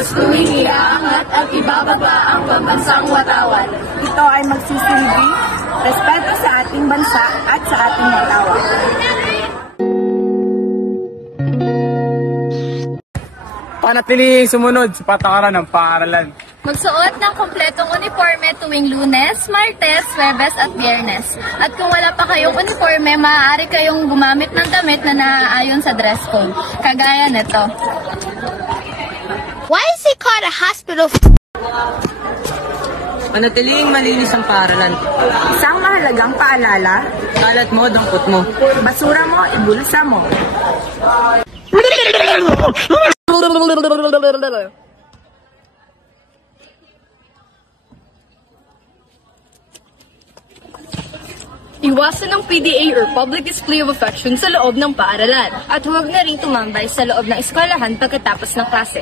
Diyos tuwing iaangat at ibababa ang pambansang watawan. Ito ay magsisilbi, respeto sa ating bansa at sa ating watawan. Panatiling sumunod sa patakaran ng paaralan. Magsuot ng kompletong uniforme tuwing Lunes, Martes, Huwebes at Biyernes. At kung wala pa kayong uniforme, maaari kayong gumamit ng damit na naaayon sa dress code. Kagaya nito. Why is it called a hospital? Panatiling malinis ang paaralan. Isang mahalagang paalala, Kalat mo, dampot mo. basura mo, ibulsa mo. Iwasan ang PDA or public display of affection sa loob ng paaralan. At huwag na rin tumambay sa loob ng eskwelahan pagkatapos ng klase.